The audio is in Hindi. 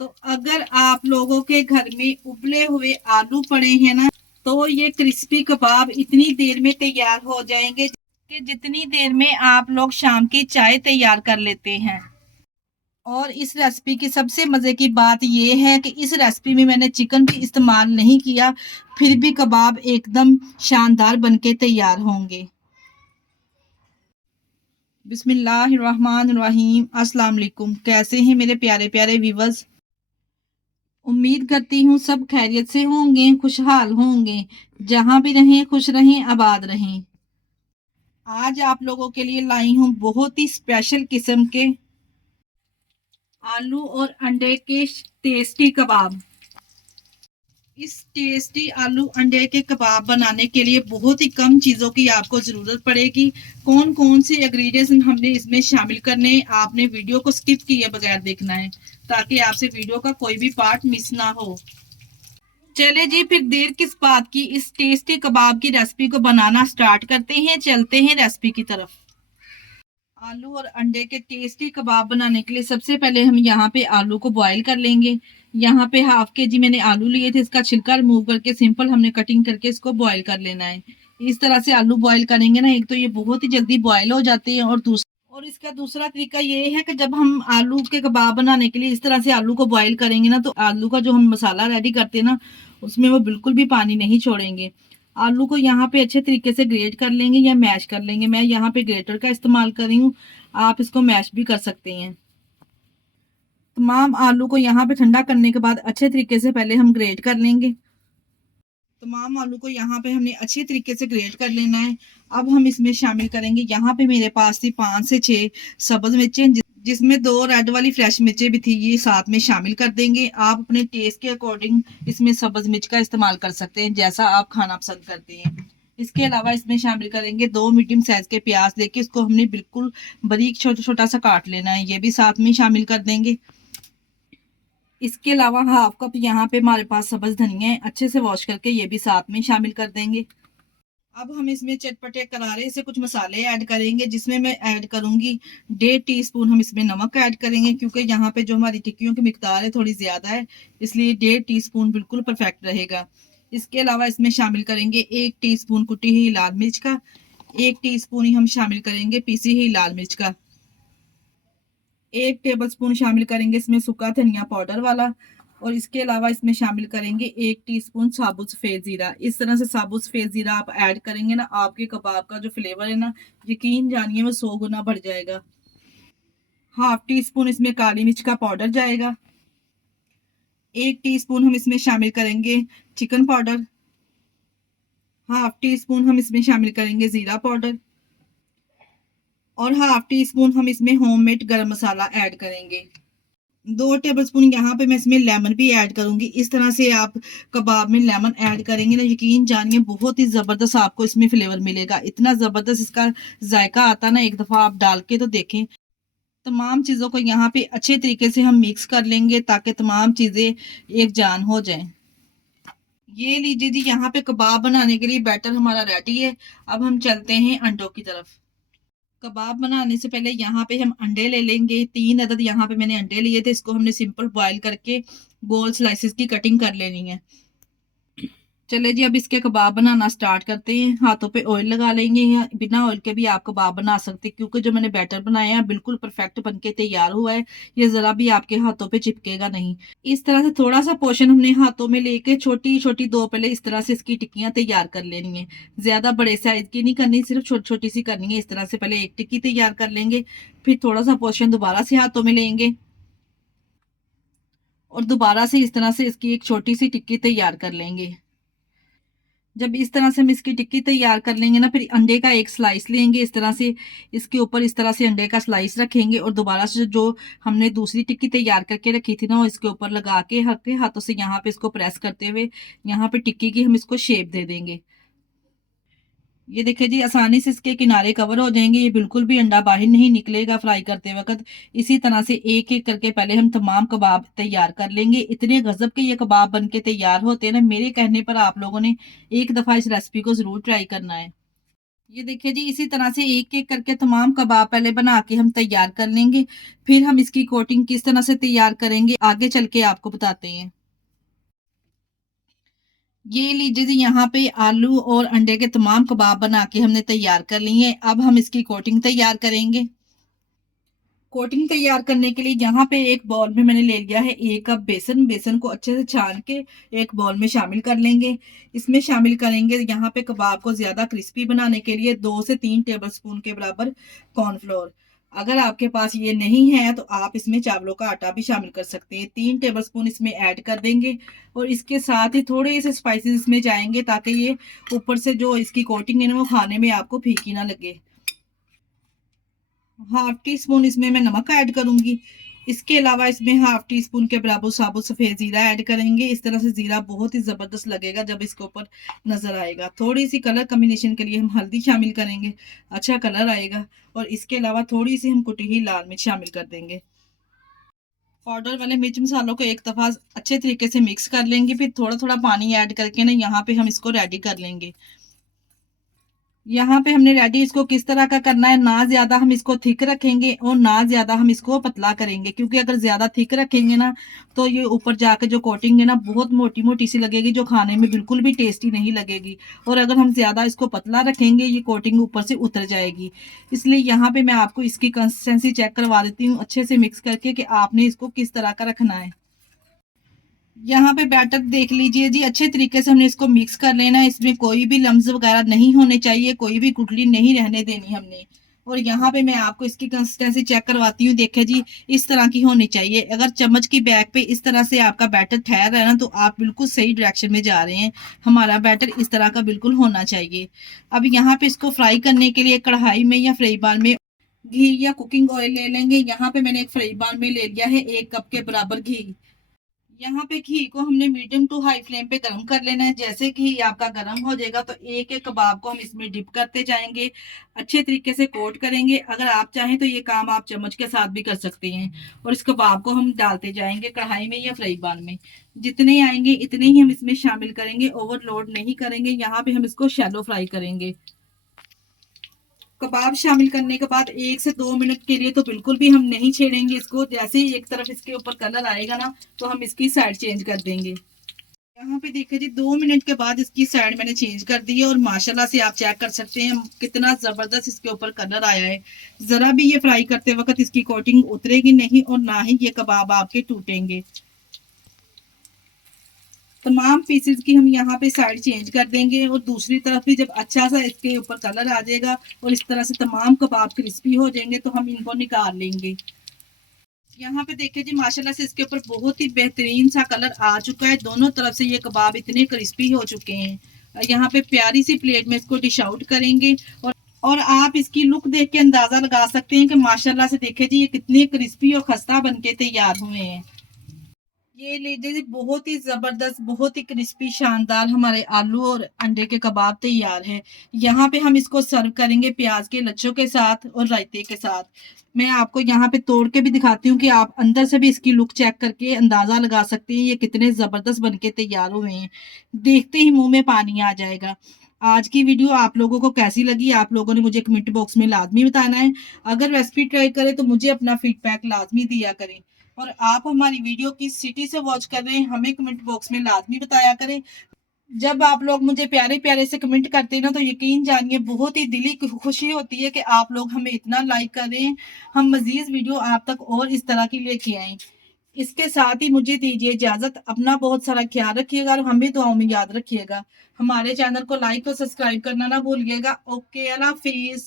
तो अगर आप लोगों के घर में उबले हुए आलू पड़े हैं ना, तो ये क्रिस्पी कबाब इतनी देर में तैयार हो जाएंगे कि जितनी देर में आप लोग शाम की चाय तैयार कर लेते हैं। और इस रेसिपी की सबसे मज़े की बात यह है कि इस रेसिपी में मैंने चिकन भी इस्तेमाल नहीं किया, फिर भी कबाब एकदम शानदार बनके तैयार होंगे। बिस्मिल्लाहिर्रहमानिर्रहीम। अस्सलाम वालेकुम। कैसे हैं मेरे प्यारे प्यारे व्यूवर्स? उम्मीद करती हूँ सब खैरियत से होंगे, खुशहाल होंगे। जहां भी रहें खुश रहें, आबाद रहें। आज आप लोगों के लिए लाई हूँ बहुत ही स्पेशल किस्म के आलू और अंडे के टेस्टी कबाब। इस टेस्टी आलू अंडे के कबाब बनाने के लिए बहुत ही कम चीज़ों की आपको ज़रूरत पड़ेगी। कौन कौन से इंग्रेडिएंट्स हमने इसमें शामिल करने हैं, आपने वीडियो को स्किप किए बगैर देखना है ताकि आपसे वीडियो का कोई भी पार्ट मिस ना हो। चले जी, फिर देर किस बात की, इस टेस्टी कबाब की रेसिपी को बनाना स्टार्ट करते हैं। चलते हैं रेसिपी की तरफ। आलू और अंडे के टेस्टी कबाब बनाने के लिए सबसे पहले हम यहाँ पे आलू को बॉईल कर लेंगे। यहाँ पे हाफ के जी मैंने आलू लिए थे, इसका छिलका रिमूव करके सिंपल हमने कटिंग करके इसको बॉईल कर लेना है। इस तरह से आलू बॉईल करेंगे ना, एक तो ये बहुत ही जल्दी बॉईल हो जाते हैं, और इसका दूसरा तरीका ये है कि जब हम आलू के कबाब बनाने के लिए इस तरह से आलू को बॉईल करेंगे ना, तो आलू का जो हम मसाला रेडी करते हैं ना, उसमें वो बिल्कुल भी पानी नहीं छोड़ेंगे। आलू को यहाँ पे अच्छे तरीके से ग्रेट कर लेंगे या मैश कर लेंगे। मैं यहाँ पे ग्रेटर का इस्तेमाल कर रही हूँ, आप इसको मैश भी कर सकते हैं। तमाम आलू को यहाँ पे ठंडा करने के बाद अच्छे तरीके से पहले हम ग्रेट कर लेंगे। तमाम आलू को यहाँ पे हमने अच्छे तरीके से ग्रेट कर लेना है। अब हम इसमें शामिल करेंगे, यहाँ पे मेरे पास थी 5 से 6 सब्ज मिर्चें, जिसमें 2 रेड वाली फ्रेश मिर्चें भी थी, ये साथ में शामिल कर देंगे। आप अपने टेस्ट के अकॉर्डिंग इसमें सब्ज मिर्च का इस्तेमाल कर सकते हैं, जैसा आप खाना पसंद करते हैं। इसके अलावा इसमें शामिल करेंगे 2 मीडियम साइज के प्याज लेके इसको हमने बिल्कुल बारीक छोटा छोटा सा काट लेना है, ये भी साथ में शामिल कर देंगे। इसके अलावा हाफ कप यहाँ पे हमारे पास सब्ज धनिया है, अच्छे से वॉश करके ये भी साथ में शामिल कर देंगे। अब हम इसमें चटपटे करारे से कुछ मसाले ऐड करेंगे, जिसमें मैं ऐड करूंगी 1.5 टीस्पून हम इसमें नमक ऐड करेंगे, क्योंकि यहाँ पे जो हमारी टिक्कियों की मिकदार है थोड़ी ज्यादा है, इसलिए 1.5 टीस्पून बिल्कुल परफेक्ट रहेगा। इसके अलावा इसमें शामिल करेंगे 1 टीस्पून कुटी हुई लाल मिर्च का, 1 टीस्पून ही हम शामिल करेंगे पीसी हुई लाल मिर्च का, 1 टेबल स्पून शामिल करेंगे इसमें सूखा धनिया पाउडर वाला, और इसके अलावा इसमें शामिल करेंगे 1 टीस्पून साबुत सफेद जीरा। इस तरह से साबुत सफेद जीरा आप ऐड करेंगे ना, आपके कबाब का जो फ्लेवर है ना, यकीन जानिए वो 100 गुना बढ़ जाएगा। हाफ टी स्पून इसमें काली मिर्च का पाउडर जाएगा। 1 टीस्पून हम इसमें शामिल करेंगे chicken powder. Half tea spoon हम इसमें शामिल करेंगे जीरा पाउडर, और हाफ टी स्पून हम इसमें होममेड गरम मसाला ऐड करेंगे। 2 टेबल स्पून यहाँ पे मैं इसमें लेमन भी ऐड करूंगी। इस तरह से आप कबाब में लेमन ऐड करेंगे ना, यकीन जानिए बहुत ही जबरदस्त आपको इसमें फ्लेवर मिलेगा। इतना जबरदस्त इसका जायका आता ना, एक दफा आप डाल के तो देखें। तमाम चीजों को यहाँ पे अच्छे तरीके से हम मिक्स कर लेंगे ताकि तमाम चीजें एक जान हो जाएं। ये लीजिए जी, यहाँ पे कबाब बनाने के लिए बैटर हमारा रेडी है। अब हम चलते हैं अंडों की तरफ। कबाब बनाने से पहले यहाँ पे हम अंडे ले लेंगे। 3 अदद यहाँ पे मैंने अंडे लिए थे, इसको हमने सिंपल बॉईल करके गोल स्लाइसेस की कटिंग कर लेनी है। चले जी, अब इसके कबाब बनाना स्टार्ट करते हैं। हाथों पे ऑयल लगा लेंगे, या बिना ऑयल के भी आप कबाब बना सकते हैं, क्योंकि जो मैंने बैटर बनाया है बिल्कुल परफेक्ट बनके तैयार हुआ है, ये जरा भी आपके हाथों पे चिपकेगा नहीं। इस तरह से थोड़ा सा पोर्शन हमने हाथों में लेके छोटी छोटी दो पहले इस तरह से इसकी टिक्कियां तैयार कर लेनी है। ज्यादा बड़े साइज की नहीं करनी, सिर्फ छोटी छोटी सी करनी है। इस तरह से पहले एक टिक्की तैयार कर लेंगे, फिर थोड़ा सा पोर्शन दोबारा से हाथों में लेंगे, और दोबारा से इस तरह से इसकी एक छोटी सी टिक्की तैयार कर लेंगे। जब इस तरह से हम इसकी टिक्की तैयार कर लेंगे ना, फिर अंडे का एक स्लाइस लेंगे, इस तरह से इसके ऊपर इस तरह से अंडे का स्लाइस रखेंगे, और दोबारा से जो हमने दूसरी टिक्की तैयार करके रखी थी ना, वो इसके ऊपर लगा के हल्के हाथों से यहाँ पे इसको प्रेस करते हुए यहाँ पे टिक्की की हम इसको शेप दे देंगे। ये देखिए जी, आसानी से इसके किनारे कवर हो जाएंगे, ये बिल्कुल भी अंडा बाहर नहीं निकलेगा फ्राई करते वक्त। इसी तरह से एक एक करके पहले हम तमाम कबाब तैयार कर लेंगे। इतने गजब के ये कबाब बनके तैयार होते हैं ना, मेरे कहने पर आप लोगों ने एक दफा इस रेसिपी को जरूर ट्राई करना है। ये देखिए जी, इसी तरह से एक-एक करके तमाम कबाब पहले बना के हम तैयार कर लेंगे। फिर हम इसकी कोटिंग किस तरह से तैयार करेंगे, आगे चल के आपको बताते हैं। ये लीजिए जी, यहाँ पे आलू और अंडे के तमाम कबाब बना के हमने तैयार कर लिए हैं। अब हम इसकी कोटिंग तैयार करेंगे। कोटिंग तैयार करने के लिए यहाँ पे एक बाउल में मैंने ले लिया है 1 कप बेसन। बेसन को अच्छे से छान के एक बाउल में शामिल कर लेंगे। इसमें शामिल करेंगे यहाँ पे कबाब को ज़्यादा क्रिस्पी बनाने के लिए 2 से 3 टेबलस्पून के बराबर कॉर्नफ्लोर। अगर आपके पास ये नहीं है तो आप इसमें चावलों का आटा भी शामिल कर सकते हैं। 3 टेबलस्पून इसमें ऐड कर देंगे और इसके साथ ही थोड़े से स्पाइसेस इसमें जाएँगे ताकि ये ऊपर से जो इसकी कोटिंग है ना वो खाने में आपको फीकी ना लगे। हाफ टी स्पून इसमें मैं नमक ऐड करूंगी। इसके अलावा इसमें हाफ टी स्पून के बराबर साबुत सफेद जीरा ऐड करेंगे। इस तरह से जीरा बहुत ही जबरदस्त लगेगा जब इसके ऊपर नजर आएगा। थोड़ी सी कलर कॉम्बिनेशन के लिए हम हल्दी शामिल करेंगे, अच्छा कलर आएगा। और इसके अलावा थोड़ी सी हम कुटी हुई लाल मिर्च शामिल कर देंगे। पाउडर वाले मिर्च मसालों को एक दफा अच्छे तरीके से मिक्स कर लेंगे, फिर थोड़ा थोड़ा पानी ऐड करके ना यहाँ पे हम इसको रेडी कर लेंगे। यहाँ पे हमने रेडी इसको किस तरह का करना है, ना ज्यादा हम इसको थिक रखेंगे और ना ज्यादा हम इसको पतला करेंगे, क्योंकि अगर ज्यादा थिक रखेंगे ना तो ये ऊपर जाके जो कोटिंग है ना बहुत मोटी मोटी सी लगेगी, जो खाने में बिल्कुल भी टेस्टी नहीं लगेगी। और अगर हम ज्यादा इसको पतला रखेंगे ये कोटिंग ऊपर से उतर जाएगी। इसलिए यहाँ पे मैं आपको इसकी कंसिस्टेंसी चेक करवा देती हूँ अच्छे से मिक्स करके कि आपने इसको किस तरह का रखना है। यहाँ पे बैटर देख लीजिए जी, अच्छे तरीके से हमने इसको मिक्स कर लेना है। इसमें कोई भी लम्स वगैरह नहीं होने चाहिए, कोई भी गुठली नहीं रहने देनी हमने। और यहाँ पे मैं आपको इसकी कंसिस्टेंसी चेक करवाती हूँ। देखिए जी, इस तरह की होनी चाहिए। अगर चम्मच की बैक पे इस तरह से आपका बैटर ठहर रहा है ना तो आप बिल्कुल सही डायरेक्शन में जा रहे हैं। हमारा बैटर इस तरह का बिल्कुल होना चाहिए। अब यहाँ पे इसको फ्राई करने के लिए कढ़ाई में या फ्राई पैन में घी या कुकिंग ऑयल ले लेंगे। यहाँ पे मैंने एक फ्राई पैन में ले लिया है 1 कप के बराबर घी। यहाँ पे घी को हमने मीडियम टू हाई फ्लेम पे गर्म कर लेना है। जैसे घी आपका गर्म हो जाएगा तो एक एक कबाब को हम इसमें डिप करते जाएंगे, अच्छे तरीके से कोट करेंगे। अगर आप चाहें तो ये काम आप चम्मच के साथ भी कर सकते हैं। और इस कबाब को हम डालते जाएंगे कढ़ाई में या फ्राई पैन में। जितने आएंगे इतने ही हम इसमें शामिल करेंगे, ओवरलोड नहीं करेंगे। यहाँ पे हम इसको शैलो फ्राई करेंगे। कबाब शामिल करने के बाद 1 से 2 मिनट के लिए तो बिल्कुल भी हम नहीं छेड़ेंगे इसको। जैसे ही एक तरफ इसके ऊपर कलर आएगा ना तो हम इसकी साइड चेंज कर देंगे। यहाँ पे देखिए जी, 2 मिनट के बाद इसकी साइड मैंने चेंज कर दी है और माशाल्लाह से आप चेक कर सकते हैं कितना जबरदस्त इसके ऊपर कलर आया है। जरा भी ये फ्राई करते वक्त इसकी कोटिंग उतरेगी नहीं और ना ही ये कबाब आपके टूटेंगे। तमाम पीसेस की हम यहाँ पे साइड चेंज कर देंगे और दूसरी तरफ भी जब अच्छा सा इसके ऊपर कलर आ जाएगा और इस तरह से तमाम कबाब क्रिस्पी हो जाएंगे तो हम इनको निकाल लेंगे। यहाँ पे देखिए जी, माशाल्लाह से इसके ऊपर बहुत ही बेहतरीन सा कलर आ चुका है। दोनों तरफ से ये कबाब इतने क्रिस्पी हो चुके हैं। यहाँ पे प्यारी सी प्लेट में इसको डिश आउट करेंगे और आप इसकी लुक देख के अंदाजा लगा सकते हैं कि माशाल्लाह से देखिए जी ये कितने क्रिस्पी और खस्ता बनके तैयार हुए हैं। ये लीजिए जी, बहुत ही जबरदस्त, बहुत ही क्रिस्पी शानदार हमारे आलू और अंडे के कबाब तैयार है। यहाँ पे हम इसको सर्व करेंगे प्याज के लच्छों के साथ और रायते के साथ। मैं आपको यहाँ पे तोड़ के भी दिखाती हूँ कि आप अंदर से भी इसकी लुक चेक करके अंदाजा लगा सकते हैं ये कितने जबरदस्त बनके तैयार हुए हैं। देखते ही मुंह में पानी आ जाएगा। आज की वीडियो आप लोगों को कैसी लगी, आप लोगों ने मुझे कमेंट बॉक्स में लाजमी बताना है। अगर रेसिपी ट्राई करें तो मुझे अपना फीडबैक लाजमी दिया करें। और आप हमारी वीडियो किस सिटी से वॉच कर रहे हैं हमें कमेंट बॉक्स में लाजमी बताया करें। जब आप लोग मुझे प्यारे प्यारे से कमेंट करते हैं ना तो यकीन जानिए बहुत ही दिली खुशी होती है कि आप लोग हमें इतना लाइक कर रहे हैं। हम मजीद वीडियो आप तक और इस तरह की लेके आए। इसके साथ ही मुझे दीजिए इजाजत। अपना बहुत सारा ख्याल रखिएगा और हमें दुआओं में याद रखिएगा। हमारे चैनल को लाइक और सब्सक्राइब करना ना भूलिएगा। ओके, अल्लाह हाफिज।